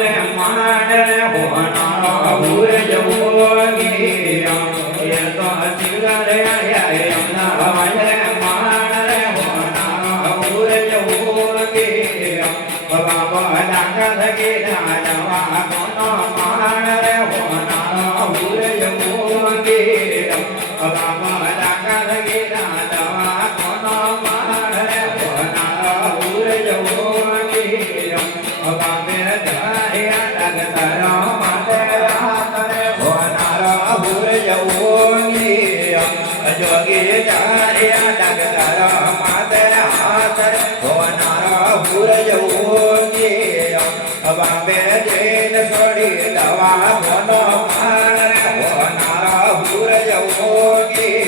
રે માણ રે હોના ભૂર જવોગી એ તો સિંગર રે યમના રે માણ રે હોના ભૂર જવોગી બાબા ડાંગર કે જાનવા કોનો માણ રે હોના ભૂર જવોગી બાબા ડાંગર કે જાનવા કોનો માણ રે હોના ભૂર જવોગી બાબે જાયા ડાંગર માતે રાત રે હોના ભૂર જવોગી જોગી જાયા ડાંગર માતે રાત રે હોના ભૂર જવોગી બાબે જૈન છોડી દવા કોનો માણ રે હોના ભૂર જવોગી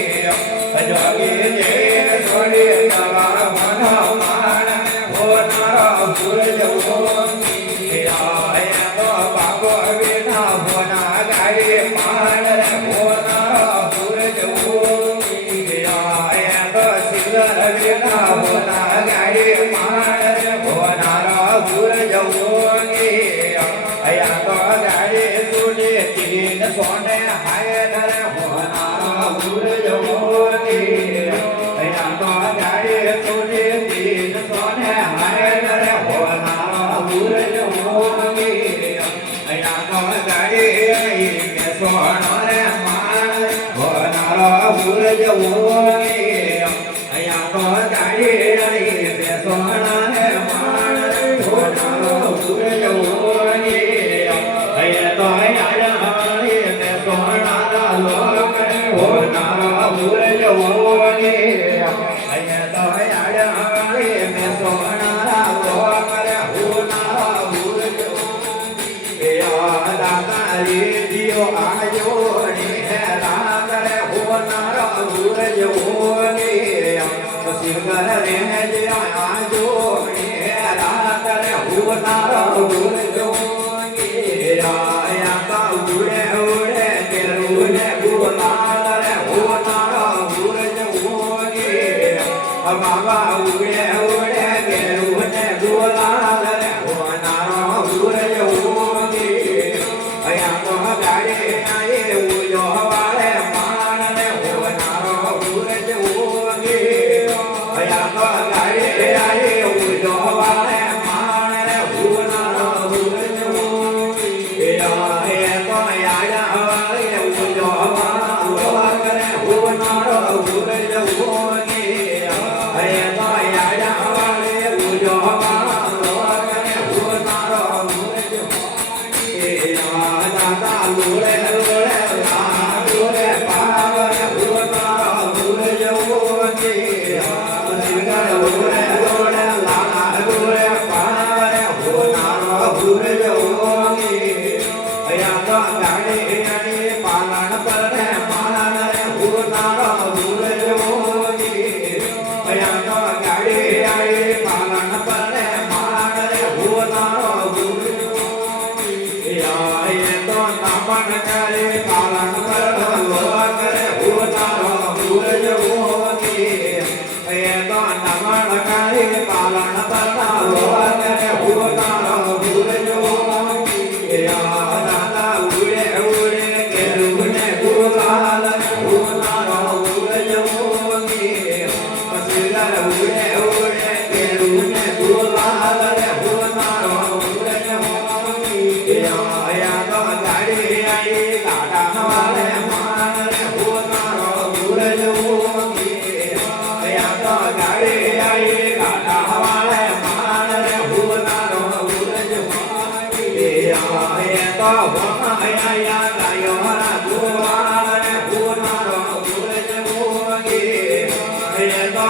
જોગી જૈન છોડી દવા કોનો માણ હોના ભૂર જવોગી આયા તો બાબો વિના હોના ગાડી માણ રે હોના ભૂર જવોગી આયા તો સિંગર વિના હોના ગાડી માણ રે હોના ભૂર જવોગી આયા તો ગાડી સુડી તીન સોને હાય રે હોના ભૂર જવોગી આયા તો ગાડી સુડી તીન સોને હાય રે હોના ભૂર જવોગી આયા તો ગાડી કે સોનો રે માણ હોના ભૂર જવોગી આયા તો ગાડી કે સોનો રે માણ હોના ભૂર જવોગી આયા તો આયા કે સોના લોક હોના ભૂર જવોગી આયા તો આયા કે સોના લોક હોના ભૂર જવોગી દાદા રે જીઓ આજો ને રાત રે હોના ભૂર જવોગી સિંગર રે આજો ને રાત રે હોના ભૂર જવોગી આયા કા ઉડે ઉડે કેરું ને ગુલાલ રે હોના ભૂર જવોગી બાબા ઉડે ઉડે કેરું ને ગુલાલ રે હોના ભૂર જવોગી આયા તો ગાડી આયે ઉજો વાળે માણ રે હોના ભૂર જવોગી આયા તો ગાડી આયે ઉજો વાળે માણ રે હોના ભૂર જવોગી આયા તો આયા વાળે ઉજો વાળો કરે હોના ભૂર જવોગી આયા તો આયા વાળે ઉજો વાળો કરે હોના ભૂર જવોગી દાદા લોરે લોરે લોરે પાવર હોના ભૂર જવોગી સિંગર લોરે લોરે લોરે પાવર હોના ભૂર જવોગી આયા તો ગાડી આડી પાલન કરે માણ રે હોના ભૂર જવોગી આયા તો ગાડી આડી પાલન કરે માણ રે હોના ભૂર જવોગી આયા તો નામન કરે પાલન કરો કરે હોના ભૂર જવોગી આયા તો નામન કરે પાલન કરો કરે હોના ભૂર જવોગી દાદા ઉડે ઉડે કેરું ને ગુલાલ હોના ભૂર જવોગી સિંગર ઉડે ઉડે કેરું ને ગુલાલ હોના ભૂર જવોગી આયા તો ગાડી આઈ ગાડા વાળે માણ રે હોના ભૂર જવોગી આયા તો ગાડી આઈ ગાડા વાળે માણ રે હોના ભૂર જવોગી આયા તો આયા ગાયો રા ગોવાળ રે હોના ભૂર જવોગી આયા તો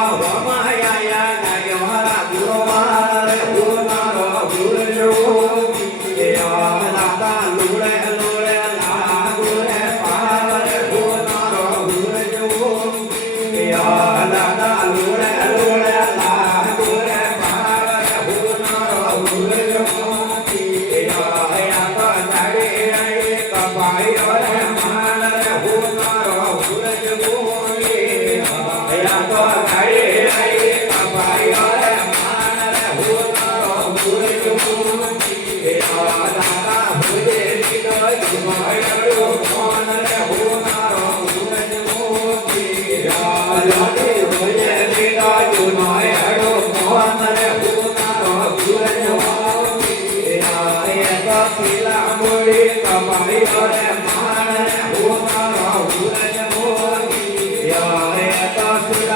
આયા ગાયો રા ગોવાળ રે હોના ભૂર જવોગી દાદા લોરે લોરે લાગુ રે પાવર હોના ભૂર જવોગી દાદા લોરે લોરે લાગુ રે પાવર હોના ભૂર જવોગી આયા તો ગાડી Hãy subscribe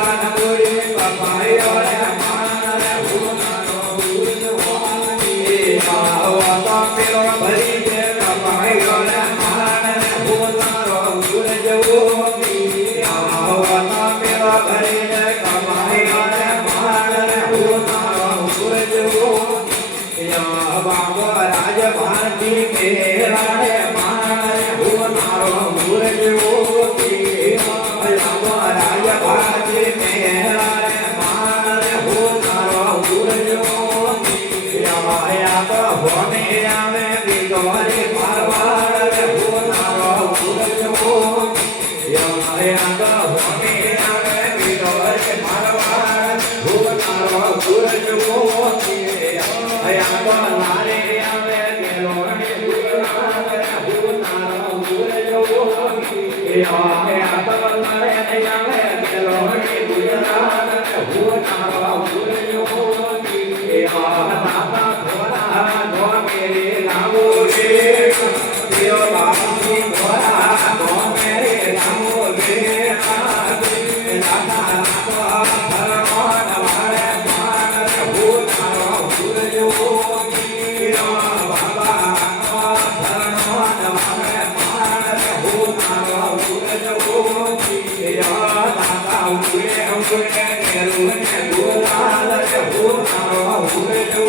cho kênh Ghiền Mì Gõ để không bỏ lỡ những video hấp dẫn.